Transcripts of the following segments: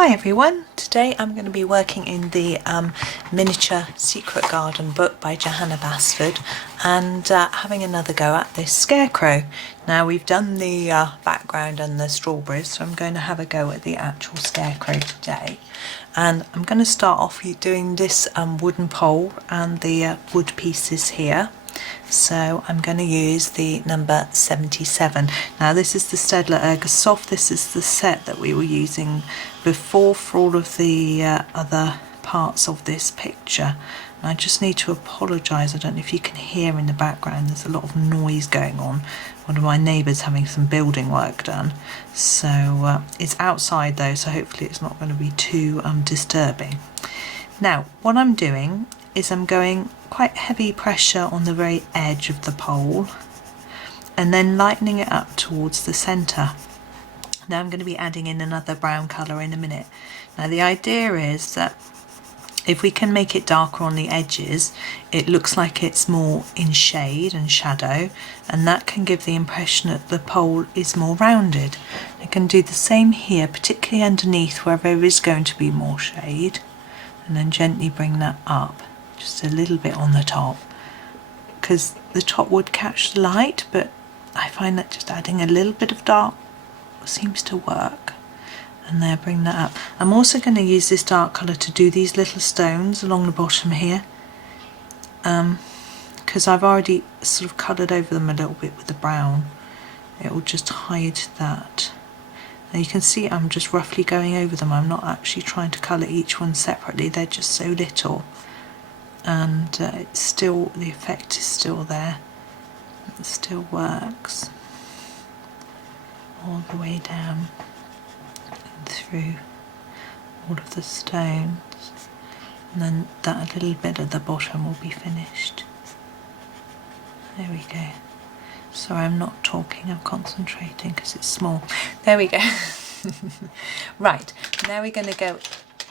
Hi everyone, today I'm going to be working in the miniature secret garden book by Johanna Basford and having another go at this scarecrow. Now we've done the background and the strawberries, so I'm going to have a go at the actual scarecrow today. And I'm going to start off doing this wooden pole and the wood pieces here. So I'm going to use the number 77. Now this is the Staedtler Ergosoft. This is the set that we were using before for all of the other parts of this picture. And I just need to apologise, I don't know if you can hear in the background, there's a lot of noise going on. One of my neighbours having some building work done. So it's outside though, so hopefully it's not going to be too disturbing. Now what I'm doing is I'm going quite heavy pressure on the very edge of the pole and then lightening it up towards the centre. Now I'm going to be adding in another brown colour in a minute. Now the idea is that if we can make it darker on the edges, it looks like it's more in shade and shadow, and that can give the impression that the pole is more rounded. I can do the same here, particularly underneath where there is going to be more shade, and then gently bring that up just a little bit on the top, because the top would catch the light, but I find that just adding a little bit of dark seems to work. And there, bring that up. I'm also going to use this dark colour to do these little stones along the bottom here, because I've already sort of coloured over them a little bit with the brown. It will just hide that. Now you can see I'm just roughly going over them. I'm not actually trying to colour each one separately, they're just so little. And it's still, the effect is still there. It still works all the way down and through all of the stones, and then that little bit at the bottom will be finished. There we go. Sorry, I'm not talking, I'm concentrating because it's small. There we go. Right, now we're going to go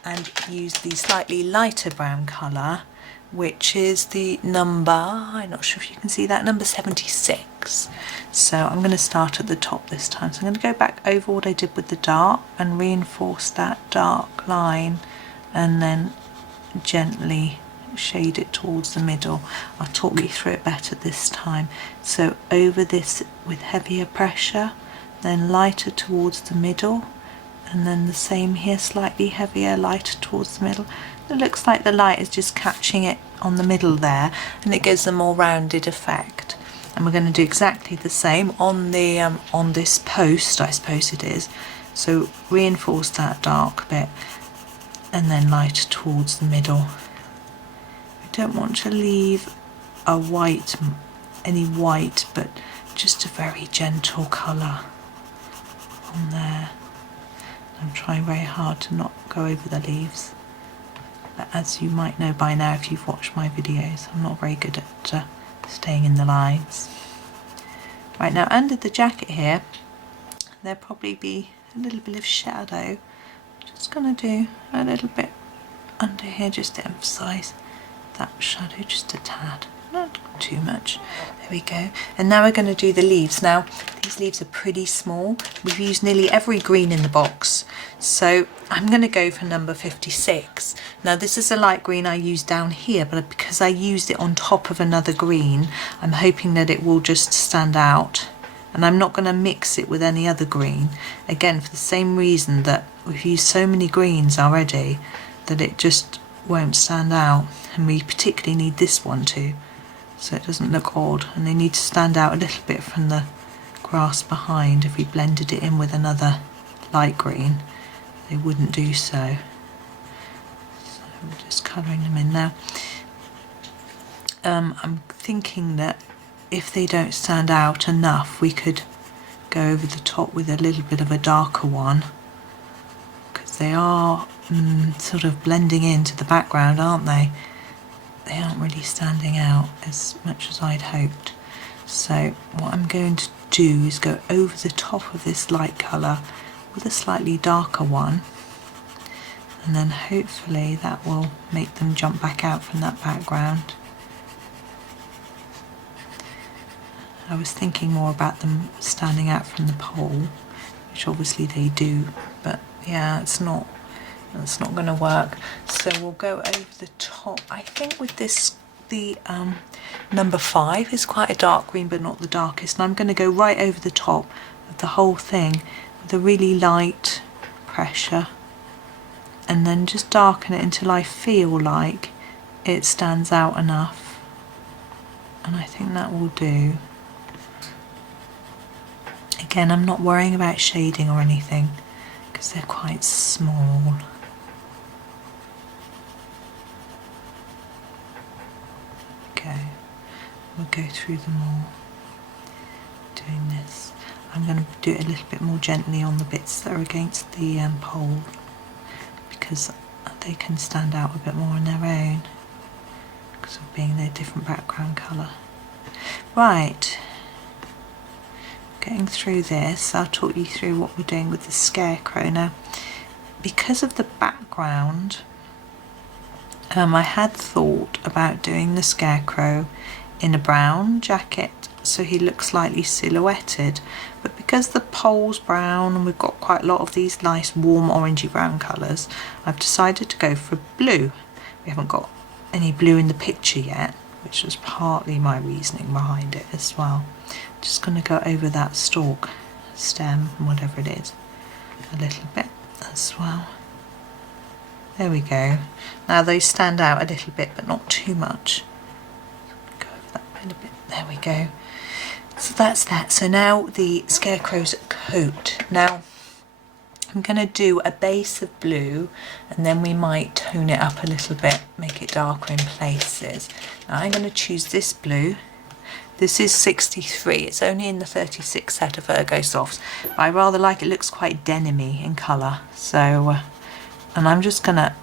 and use the slightly lighter brown colour, which is the number, I'm not sure if you can see that, number 76. So I'm going to start at the top this time. So I'm going to go back over what I did with the dark and reinforce that dark line and then gently shade it towards the middle. I'll talk you through it better this time. So over this with heavier pressure, then lighter towards the middle, and then the same here, slightly heavier, lighter towards the middle. It looks like the light is just catching it on the middle there, and it gives a more rounded effect. And we're going to do exactly the same on the on this post, I suppose it is. So reinforce that dark bit and then lighter towards the middle. We don't want to leave a white, any white, but just a very gentle colour on there. I'm trying very hard to not go over the leaves. But as you might know by now if you've watched my videos, I'm not very good at staying in the lines. Right, now under the jacket here, there'll probably be a little bit of shadow. Just going to do a little bit under here just to emphasise that shadow just a tad. Not too much. There we go. And now we're going to do the leaves. Now these leaves are pretty small. We've used nearly every green in the box, so I'm going to go for number 56. Now this is a light green I used down here, but because I used it on top of another green, I'm hoping that it will just stand out, and I'm not going to mix it with any other green, again for the same reason that we've used so many greens already that it just won't stand out, and we particularly need this one too, so it doesn't look odd, and they need to stand out a little bit from the grass behind. If we blended it in with another light green, they wouldn't do so. So we're just colouring them in now. I'm thinking that if they don't stand out enough, we could go over the top with a little bit of a darker one, because they are sort of blending into the background, aren't they? They aren't really standing out as much as I'd hoped. So what I'm going to do is go over the top of this light colour with a slightly darker one, and then hopefully that will make them jump back out from that background. I was thinking more about them standing out from the pole, which obviously they do, but yeah, it's not That's not going to work. So we'll go over the top. I think with this, the number 5 is quite a dark green, but not the darkest. And I'm going to go right over the top of the whole thing with a really light pressure, and then just darken it until I feel like it stands out enough. And I think that will do. Again, I'm not worrying about shading or anything because they're quite small. Okay, we'll go through them all doing this. I'm going to do it a little bit more gently on the bits that are against the pole, because they can stand out a bit more on their own because of being their different background colour. Right, getting through this, I'll talk you through what we're doing with the Scarecrow. Now, because of the background, I had thought about doing the Scarecrow in a brown jacket so he looks slightly silhouetted, but because the pole's brown and we've got quite a lot of these nice warm orangey brown colours, I've decided to go for blue. We haven't got any blue in the picture yet, which was partly my reasoning behind it as well. Just going to go over that stalk, stem, whatever it is, a little bit as well. There we go. Now those stand out a little bit, but not too much. Go over that bit a bit. There we go. So that's that. So now the Scarecrow's coat. Now I'm going to do a base of blue, and then we might tone it up a little bit, make it darker in places. Now I'm going to choose this blue. This is 63. It's only in the 36 set of Ergosofts, but I rather like it. It looks quite denim-y in colour. So, and I'm just going to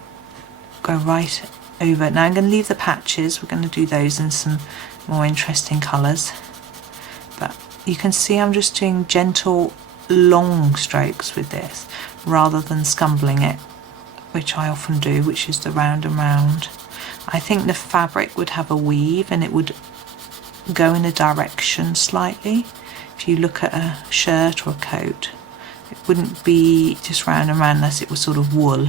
go right over. Now I'm going to leave the patches. We're going to do those in some more interesting colours. But you can see I'm just doing gentle, long strokes with this, rather than scumbling it, which I often do, which is the round and round. I think the fabric would have a weave and it would go in a direction slightly. If you look at a shirt or a coat, it wouldn't be just round and round unless it was sort of wool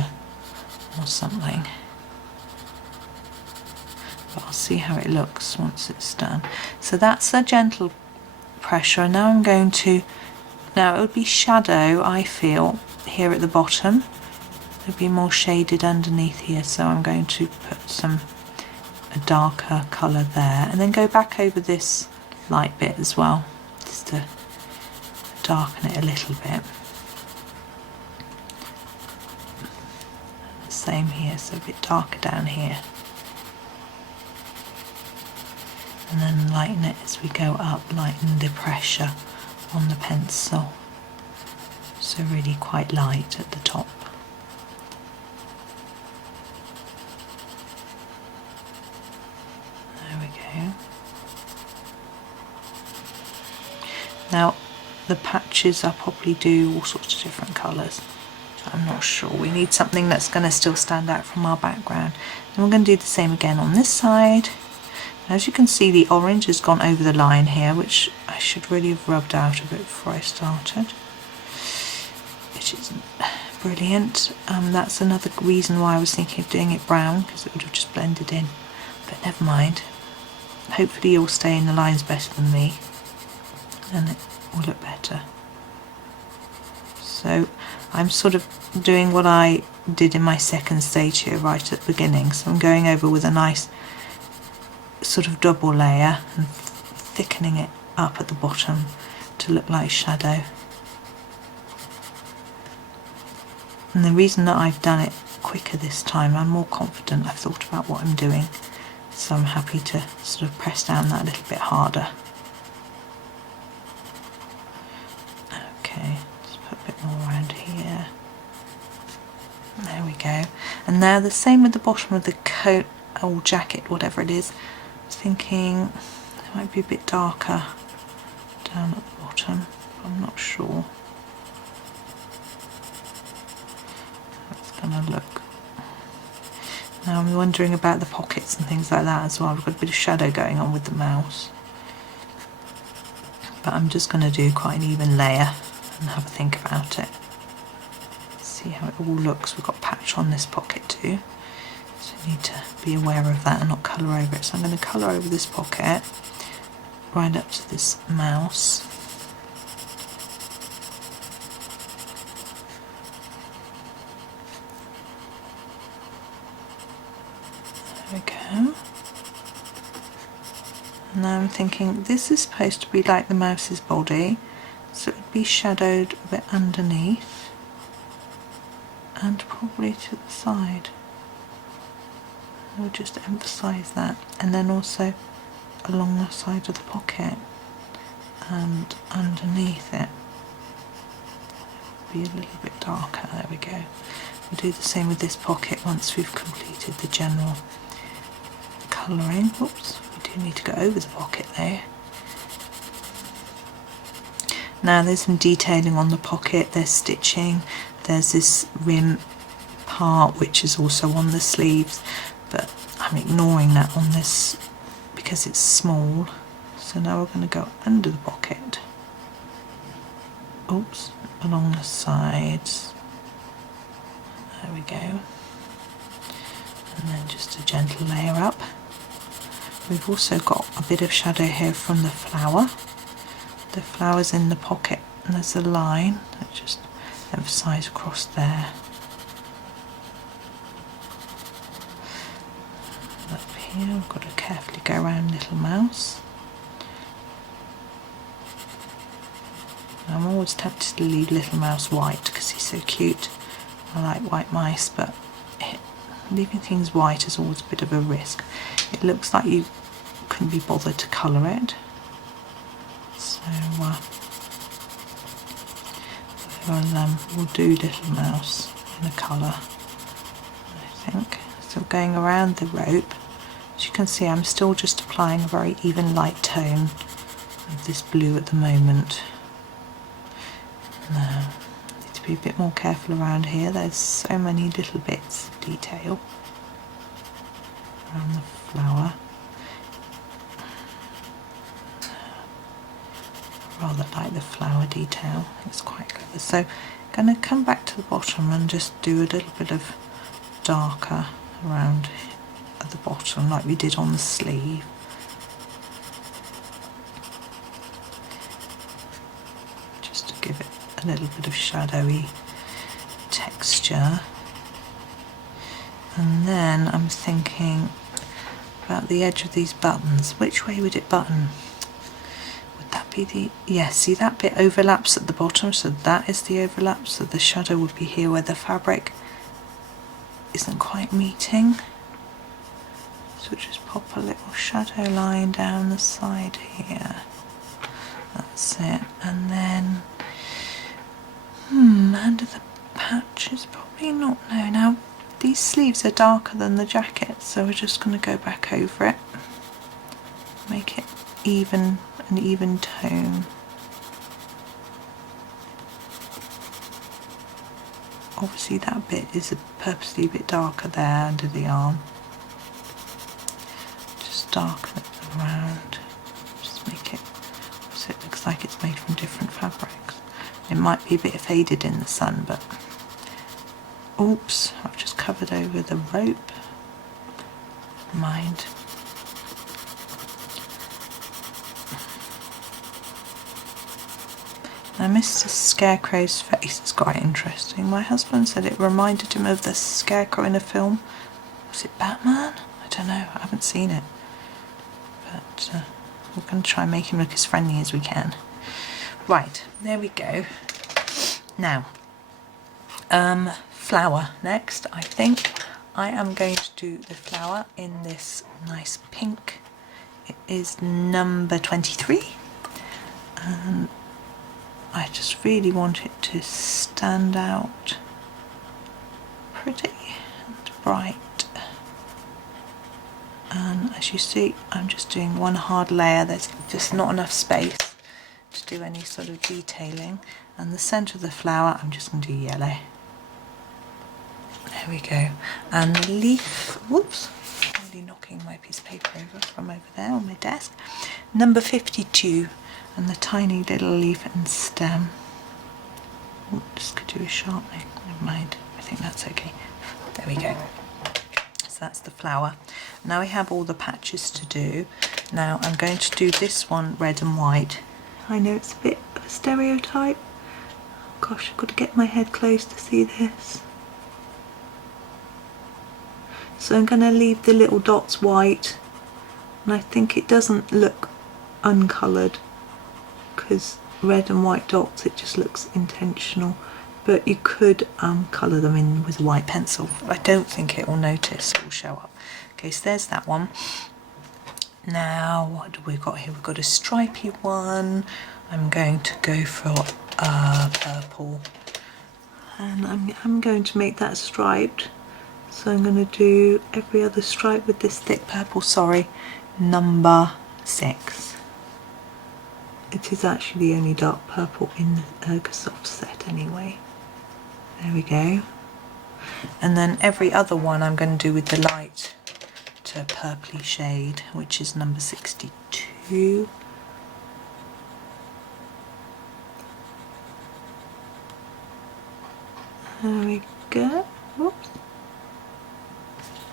or something. But I'll see how it looks once it's done. So that's a gentle pressure, and now I'm going to, now it would be shadow, I feel, here at the bottom. It would be more shaded underneath here, so I'm going to put a darker colour there, and then go back over this light bit as well, just to darken it a little bit. Same here, so a bit darker down here. And then lighten it as we go up, lighten the pressure on the pencil. So really quite light at the top. There we go. Now the patches I'll probably do all sorts of different colours. I'm not sure. We need something that's going to still stand out from our background. And we're going to do the same again on this side. As you can see, the orange has gone over the line here, which I should really have rubbed out a bit before I started, which isn't brilliant. That's another reason why I was thinking of doing it brown, because it would have just blended in, but never mind. Hopefully you'll stay in the lines better than me, and it will look better. So I'm sort of doing what I did in my second stage here right at the beginning. So I'm going over with a nice sort of double layer and thickening it up at the bottom to look like shadow. And the reason that I've done it quicker this time, I'm more confident, I've thought about what I'm doing, so I'm happy to sort of press down that a little bit harder. Okay, let's put a bit more around here. There we go. And now the same with the bottom of the coat or jacket, whatever it is. I was thinking it might be a bit darker down at the bottom, I'm not sure. That's gonna look. Now I'm wondering about the pockets and things like that as well. We've got a bit of shadow going on with the mouse. But I'm just going to do quite an even layer and have a think about it. See See how it all looks. We've got patch on this pocket too, so you need to be aware of that and not colour over it. So I'm going to colour over this pocket right up to this mouse. There we go. And now I'm thinking this is supposed to be like the mouse's body, so it would be shadowed a bit underneath and probably to the side. I'll just emphasise that, and then also along the side of the pocket and underneath it. Be a little bit darker. There we go. We'll do the same with this pocket once we've completed the general colouring. Oops, we do need to go over the pocket there. Now there's some detailing on the pocket, there's stitching, there's this rim part which is also on the sleeves, but I'm ignoring that on this because it's small. So now we're going to go under the pocket, oops, along the sides, there we go, and then just a gentle layer up. We've also got a bit of shadow here from the flower. The flower's in the pocket and there's a line that just emphasise across there. Up here I've got to carefully go around Little Mouse. I'm always tempted to leave Little Mouse white because he's so cute. I like white mice, but leaving things white is always a bit of a risk. It looks like you couldn't be bothered to colour it, so we'll do Little Mouse in a colour, I think. So going around the rope, as you can see I'm still just applying a very even light tone of this blue at the moment. Now, I need to be a bit more careful around here, there's so many little bits of detail around the flower. Rather like the flower detail, it's quite clever. So I'm going to come back to the bottom and just do a little bit of darker around at the bottom like we did on the sleeve. Just to give it a little bit of shadowy texture. And then I'm thinking about the edge of these buttons. Which way would it button? Yes, see that bit overlaps at the bottom, so that is the overlap, so the shadow would be here where the fabric isn't quite meeting. So just pop a little shadow line down the side here. That's it. And then under the patch is probably not, no, now these sleeves are darker than the jacket, so we're just going to go back over it, make it even, an even tone. Obviously that bit is purposely a bit darker there under the arm. Just darken it around, just make it so it looks like it's made from different fabrics. It might be a bit faded in the sun, but oops, I've just covered over the rope. Mind. Now Mr. Scarecrow's face is quite interesting. My husband said it reminded him of the Scarecrow in a film. Was it Batman? I don't know, I haven't seen it. But we're going to try and make him look as friendly as we can. Right, there we go. Now, flower next. I think I am going to do the flower in this nice pink. It is number 23. And I just really want it to stand out pretty and bright. And as you see, I'm just doing one hard layer. There's just not enough space to do any sort of detailing. And the centre of the flower, I'm just going to do yellow. There we go. And the leaf, whoops, I'm really knocking my piece of paper over from over there on my desk. Number 52. And the tiny little leaf and stem. Oh, just could do a sharpening. Never mind. I think that's okay. There we go. So that's the flower. Now we have all the patches to do. Now I'm going to do this one red and white. I know it's a bit of a stereotype. Oh gosh, I've got to get my head close to see this. So I'm going to leave the little dots white, and I think it doesn't look uncoloured because red and white dots, it just looks intentional. But you could colour them in with a white pencil. I don't think it will notice, it will show up. Okay, so there's that one. Now, what do we got here? We've got a stripy one. I'm going to go for purple. And I'm going to make that striped. So I'm going to do every other stripe with this thick purple, sorry, number 6. It is actually the only dark purple in the Ergosoft set anyway. There we go. And then every other one I'm going to do with the light to purpley shade, which is number 62. There we go. Whoops.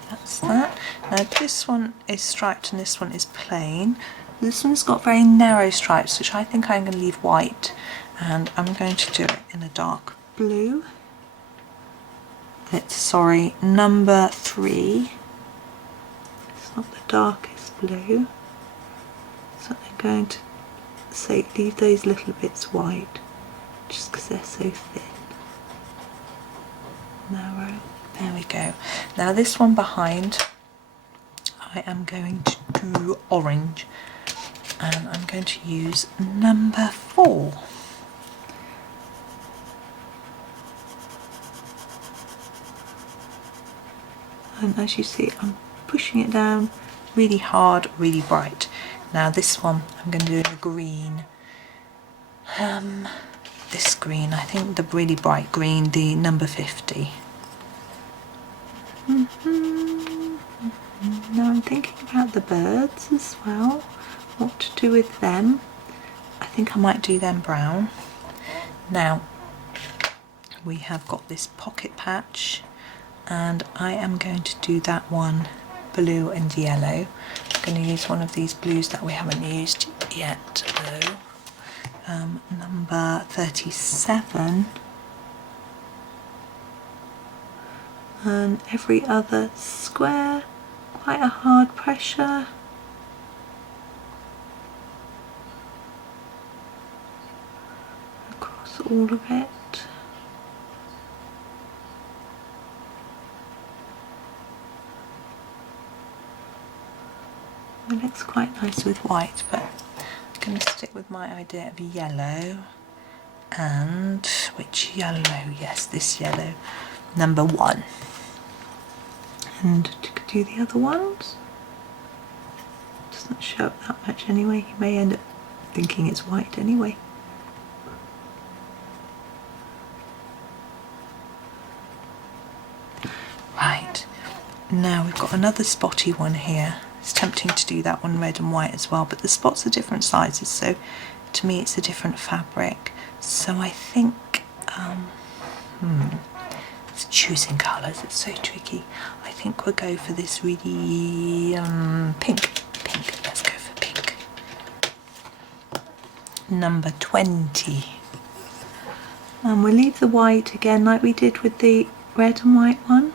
That's that. Now this one is striped and this one is plain. This one's got very narrow stripes, which I think I'm going to leave white, and I'm going to do it in a dark blue. It's, sorry, number 3. It's not the darkest blue. So I'm going to say leave those little bits white, just because they're so thin. Narrow. There we go. Now this one behind, I am going to do orange, and I'm going to use number 4. And as you see, I'm pushing it down really hard, really bright. Now this one, I'm going to do in a green. This green, I think the really bright green, the number 50. Now I'm thinking about the birds as well, what to do with them. I think I might do them brown. Now we have got this pocket patch, and I am going to do that one blue and yellow. I'm going to use one of these blues that we haven't used yet though. Number 37. And every other square, quite a hard pressure. Across all of it. It looks quite nice with white, but I'm going to stick with my idea of yellow. And which yellow? Yes, this yellow, number 1. And to do the other ones, it doesn't show up that much anyway. You may end up thinking it's white anyway. Right, now we've got another spotty one here. It's tempting to do that one red and white as well, but the spots are different sizes, so to me it's a different fabric. So I think it's choosing colours, it's so tricky. I think we'll go for this really pink. Let's go for pink. Number 20. And we'll leave the white again like we did with the red and white one.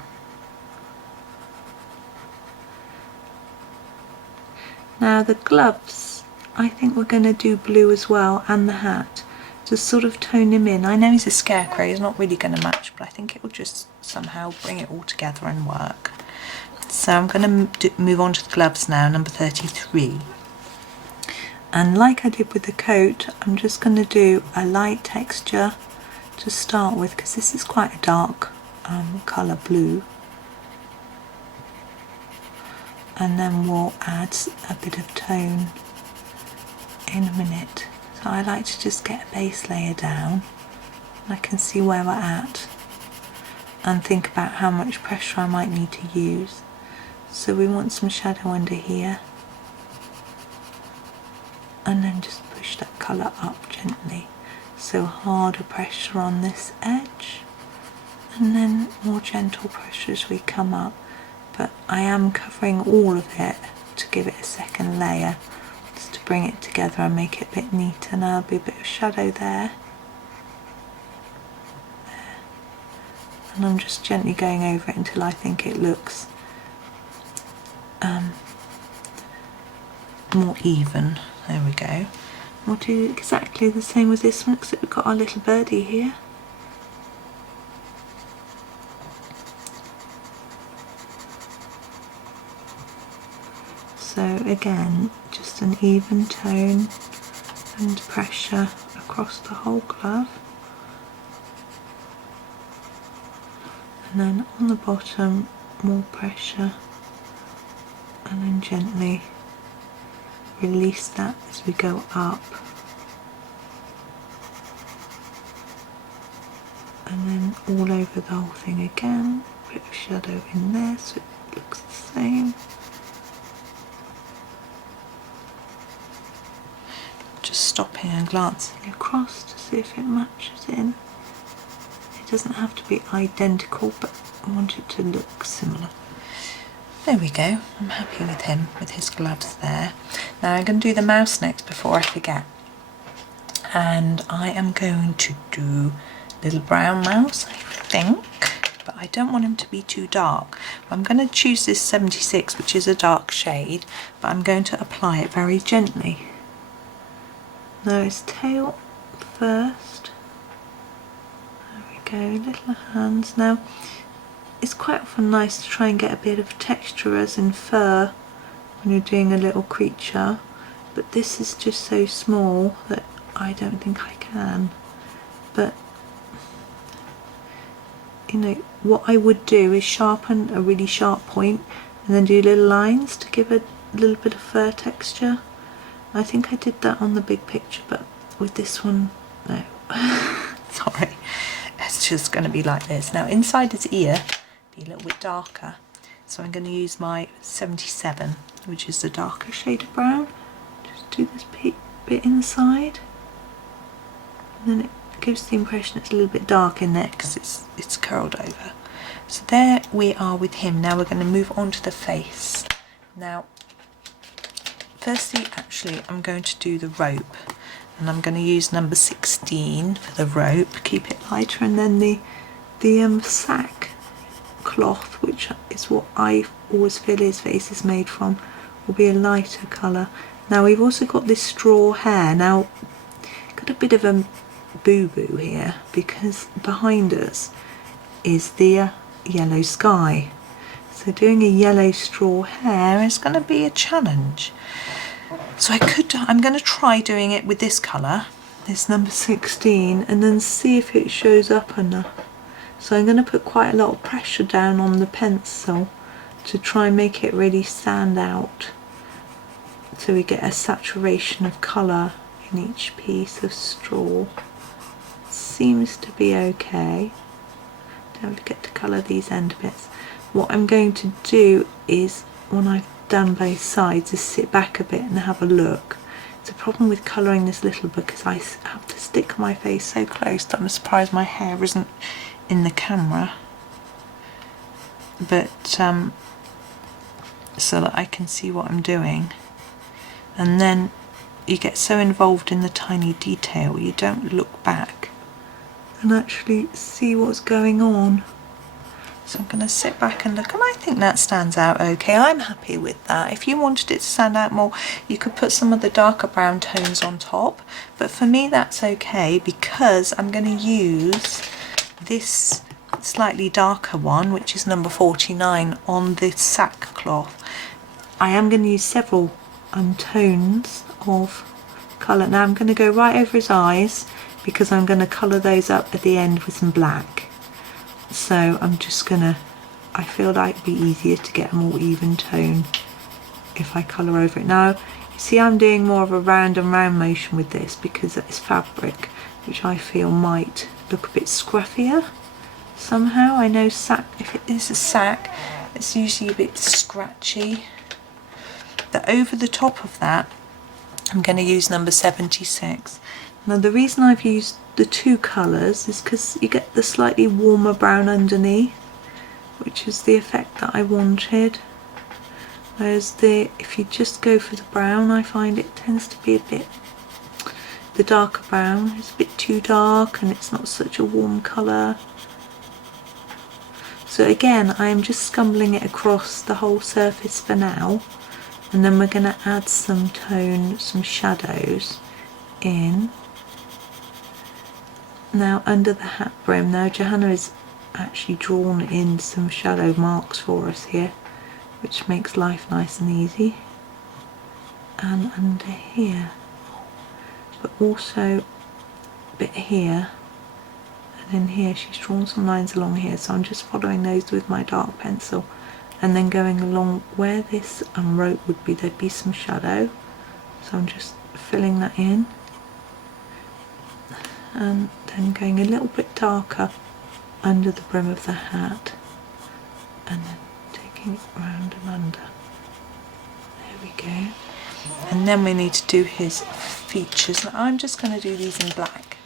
Now the gloves, I think we're going to do blue as well, and the hat, to sort of tone him in. I know he's a scarecrow, he's not really going to match, but I think it will just somehow bring it all together and work. So I'm going to move on to the gloves now, number 33. And like I did with the coat, I'm just going to do a light texture to start with, because this is quite a dark colour blue. And then we'll add a bit of tone in a minute. So I like to just get a base layer down, and I can see where we're at and think about how much pressure I might need to use. So we want some shadow under here, and then just push that colour up gently. So harder pressure on this edge, and then more gentle pressure as we come up. But I am covering all of it to give it a second layer, just to bring it together and make it a bit neater. Now there'll be a bit of shadow there. And I'm just gently going over it until I think it looks more even. There we go. We'll do exactly the same with this one, except we've got our little birdie here. So again, just an even tone and pressure across the whole glove. And then on the bottom, more pressure, and then gently release that as we go up. And then all over the whole thing again, a bit of shadow in there so it looks the same. Just stopping and glancing across to see if it matches in. It doesn't have to be identical, but I want it to look similar. There we go. I'm happy with him, with his gloves there. Now I'm going to do the mouse next before I forget. And I am going to do little brown mouse, I think, but I don't want him to be too dark. I'm going to choose this 76, which is a dark shade, but I'm going to apply it very gently. Now his tail first. There we go, little hands. Now it's quite often nice to try and get a bit of texture as in fur when you're doing a little creature, but this is just so small that I don't think I can. But you know, what I would do is sharpen a really sharp point and then do little lines to give a little bit of fur texture. I think I did that on the big picture, but with this one, no. Sorry, it's just going to be like this. Now inside his ear, be a little bit darker, so I'm going to use my 77, which is the darker shade of brown. Just do this bit inside, and then it gives the impression it's a little bit dark in there because it's curled over. So there we are with him. Now we're going to move on to the face. Now firstly, actually, I'm going to do the rope, and I'm going to use number 16 for the rope, keep it lighter, and then the sack cloth, which is what I always feel his face is made from, will be a lighter colour. Now we've also got this straw hair. Now, got a bit of a boo-boo here, because behind us is the yellow sky. So doing a yellow straw hair is going to be a challenge. So I'm going to try doing it with this colour, this number 16, and then see if it shows up enough. So I'm going to put quite a lot of pressure down on the pencil to try and make it really stand out, so we get a saturation of colour in each piece of straw. Seems to be okay. Don't forget to colour these end bits. What I'm going to do is, when I've done both sides, is sit back a bit and have a look. The problem with colouring this little book is I have to stick my face so close that I'm surprised my hair isn't in the camera, but so that I can see what I'm doing. And then you get so involved in the tiny detail you don't look back and actually see what's going on. So I'm going to sit back and look, and I think that stands out okay. I'm happy with that. If you wanted it to stand out more, you could put some of the darker brown tones on top, but for me that's okay, because I'm going to use this slightly darker one, which is number 49, on the sackcloth. I am going to use several tones of colour. Now I'm going to go right over his eyes, because I'm going to colour those up at the end with some black. So I'm just going to, I feel like it'd be easier to get a more even tone if I colour over it. Now you see I'm doing more of a round and round motion with this because it's fabric, which I feel might look a bit scruffier somehow. I know sack, if it is a sack, it's usually a bit scratchy. But over the top of that, I'm going to use number 76. Now the reason I've used the two colours is because you get the slightly warmer brown underneath, which is the effect that I wanted. Whereas if you just go for the brown, I find it tends to be a bit, the darker brown is a bit too dark and it's not such a warm colour. So again, I am just scumbling it across the whole surface for now, and then we're going to add some tone, some shadows in. Now under the hat brim, now Johanna has actually drawn in some shadow marks for us here, which makes life nice and easy. And under here, but also a bit here, and then here she's drawn some lines along here, so I'm just following those with my dark pencil, and then going along where this rope would be, there'd be some shadow, so I'm just filling that in, and then going a little bit darker under the brim of the hat, and then taking it round and under. There we go. And then we need to do his features. Now I'm just going to do these in black.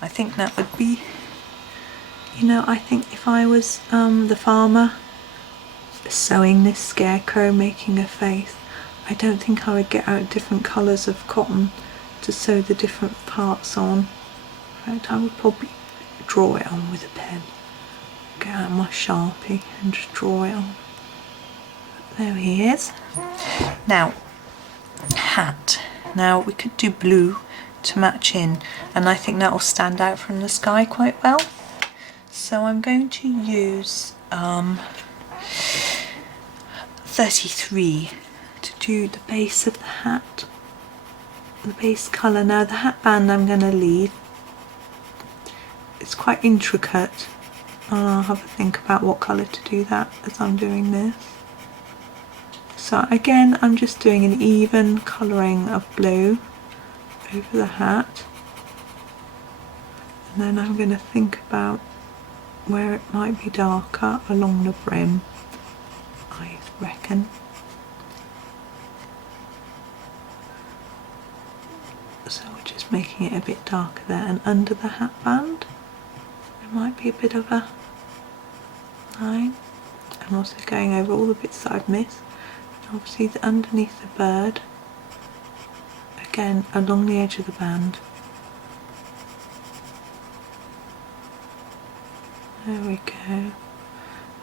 I think that would be, you know, I think if I was the farmer sewing this scarecrow, making a face, I don't think I would get out different colours of cotton to sew the different parts on. In fact, I would probably draw it on with a pen. Get out my Sharpie and just draw it on. There he is. Now, hat. Now we could do blue to match in, and I think that will stand out from the sky quite well. So I'm going to use 33 to do the base of the hat, the base colour. Now the hat band I'm going to leave. It's quite intricate, and I'll have a think about what colour to do that as I'm doing this. So again, I'm just doing an even colouring of blue over the hat, and then I'm going to think about where it might be darker along the brim, I reckon. So we're just making it a bit darker there, and under the hat band there might be a bit of a line. I'm also going over all the bits that I've missed. Obviously underneath the bird, again along the edge of the band. There we go.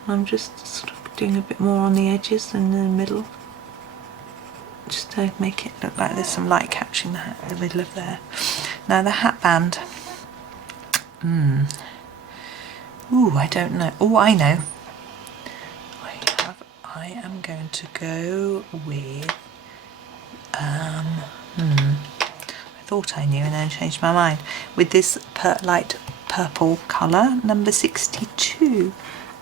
I'm just sort of doing a bit more on the edges than in the middle, just to make it look like there's some light catching the hat in the middle of there. Now the hat band. Ooh, I don't know. Oh, I know. I am going to go with, I thought I knew and then changed my mind, with this light purple colour, number 62.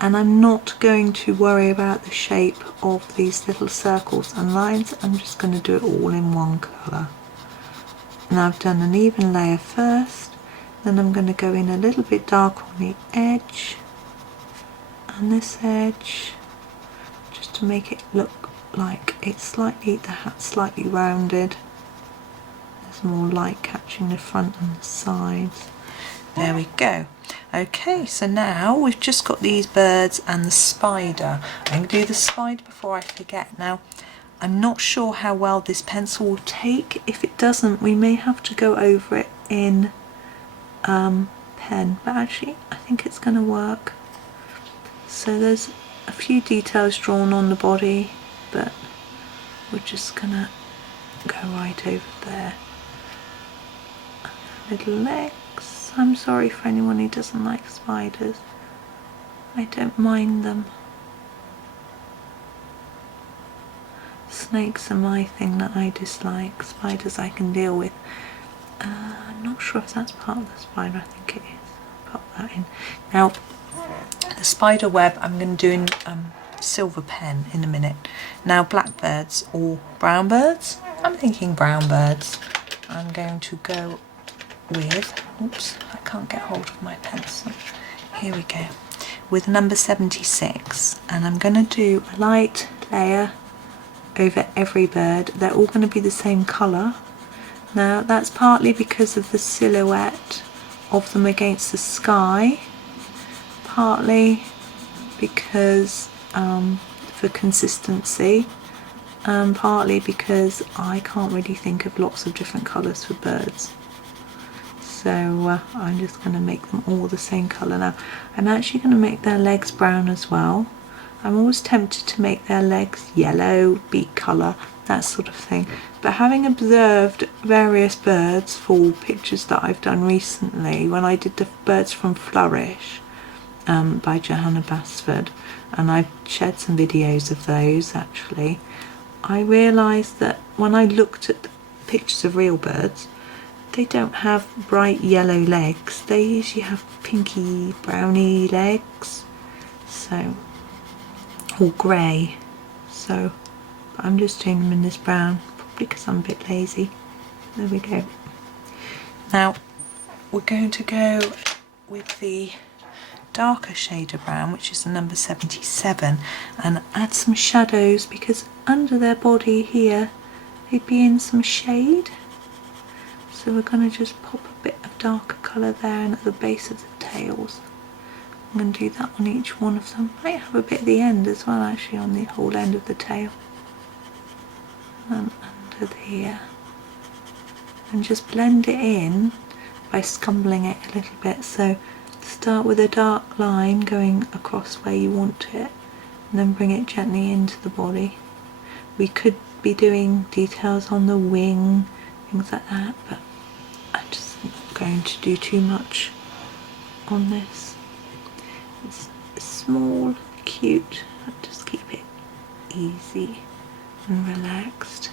And I'm not going to worry about the shape of these little circles and lines, I'm just going to do it all in one colour. Now I've done an even layer first, then I'm going to go in a little bit darker on the edge, and this edge, to make it look like it's slightly, the hat's slightly rounded. There's more light catching the front and the sides. There we go. Okay, so now we've just got these birds and the spider. I'm going to do the spider before I forget. Now, I'm not sure how well this pencil will take. If it doesn't, we may have to go over it in pen, but actually I think it's going to work. So there's a few details drawn on the body, but we're just gonna go right over there. Little legs. I'm sorry for anyone who doesn't like spiders. I don't mind them. Snakes are my thing that I dislike. Spiders I can deal with. I'm not sure if that's part of the spider. I think it is. Pop that in. Now, the spider web I'm going to do in silver pen in a minute. Now blackbirds or brown birds? I'm thinking brown birds. I'm going to go with, oops, I can't get hold of my pencil. Here we go. With number 76, and I'm going to do a light layer over every bird. They're all going to be the same colour, Now that's partly because of the silhouette of them against the sky, partly because for consistency, and partly because I can't really think of lots of different colours for birds. So I'm just going to make them all the same colour now. I'm actually going to make their legs brown as well. I'm always tempted to make their legs yellow, beak colour, that sort of thing. But having observed various birds for pictures that I've done recently, when I did the birds from Flourish by Johanna Basford, and I've shared some videos of those actually, I realised that when I looked at the pictures of real birds, they don't have bright yellow legs. They usually have pinky, browny legs, so, or grey. So, but I'm just doing them in this brown, probably because I'm a bit lazy. There we go. Now, we're going to go with the darker shade of brown, which is the number 77, and add some shadows, because under their body here, they'd be in some shade. So we're going to just pop a bit of darker colour there, and at the base of the tails. I'm going to do that on each one of them. Might have a bit at the end as well, actually, on the whole end of the tail. And under there. And just blend it in by scumbling it a little bit. So start with a dark line going across where you want it, and then bring it gently into the body. We could be doing details on the wing, things like that, but I'm just not going to do too much on this. It's small, cute, I'll just keep it easy and relaxed.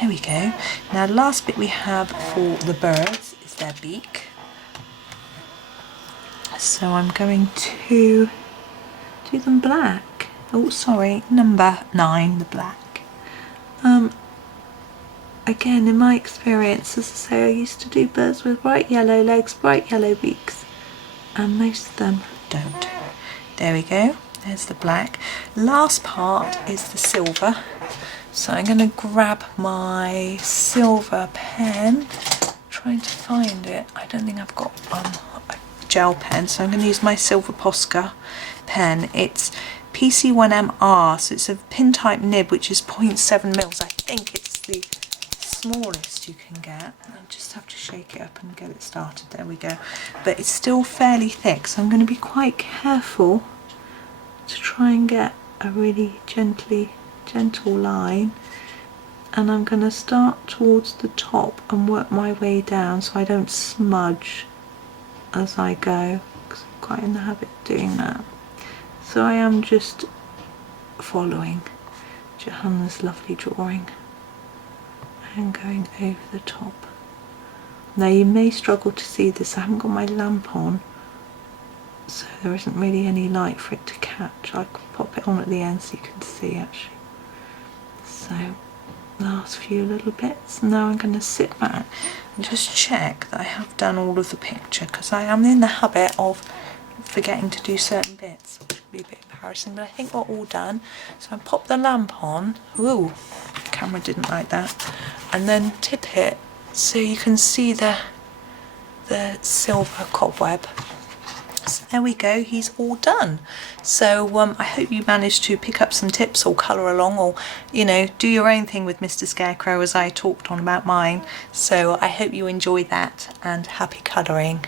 There we go. Now the last bit we have for the birds is their beak. So I'm going to do them black. Oh, sorry, number 9, the black. Again, in my experience, as I say, I used to do birds with bright yellow legs, bright yellow beaks, and most of them don't. There we go, there's the black. Last part is the silver. So I'm going to grab my silver pen, trying to find it. I don't think I've got a gel pen, so I'm going to use my Silver Posca pen. It's PC1MR, so it's a pin type nib, which is 0.7 mils. I think it's the smallest you can get. I just have to shake it up and get it started. There we go. But it's still fairly thick, so I'm going to be quite careful to try and get a really gentle line. And I'm going to start towards the top and work my way down so I don't smudge as I go, because I'm quite in the habit of doing that. So I am just following Johanna's lovely drawing and going over the top. Now you may struggle to see this, I haven't got my lamp on, so there isn't really any light for it to catch. I could pop it on at the end so you can see actually. So last few little bits. Now I'm going to sit back and just check that I have done all of the picture, because I am in the habit of forgetting to do certain bits, which would be a bit embarrassing, but I think we're all done. So I pop the lamp on. Ooh, the camera didn't like that. And then tip it so you can see the silver cobweb. So there we go, he's all done. So I hope you managed to pick up some tips or colour along, or you know, do your own thing with Mr. Scarecrow as I talked on about mine. So I hope you enjoyed that, and happy colouring.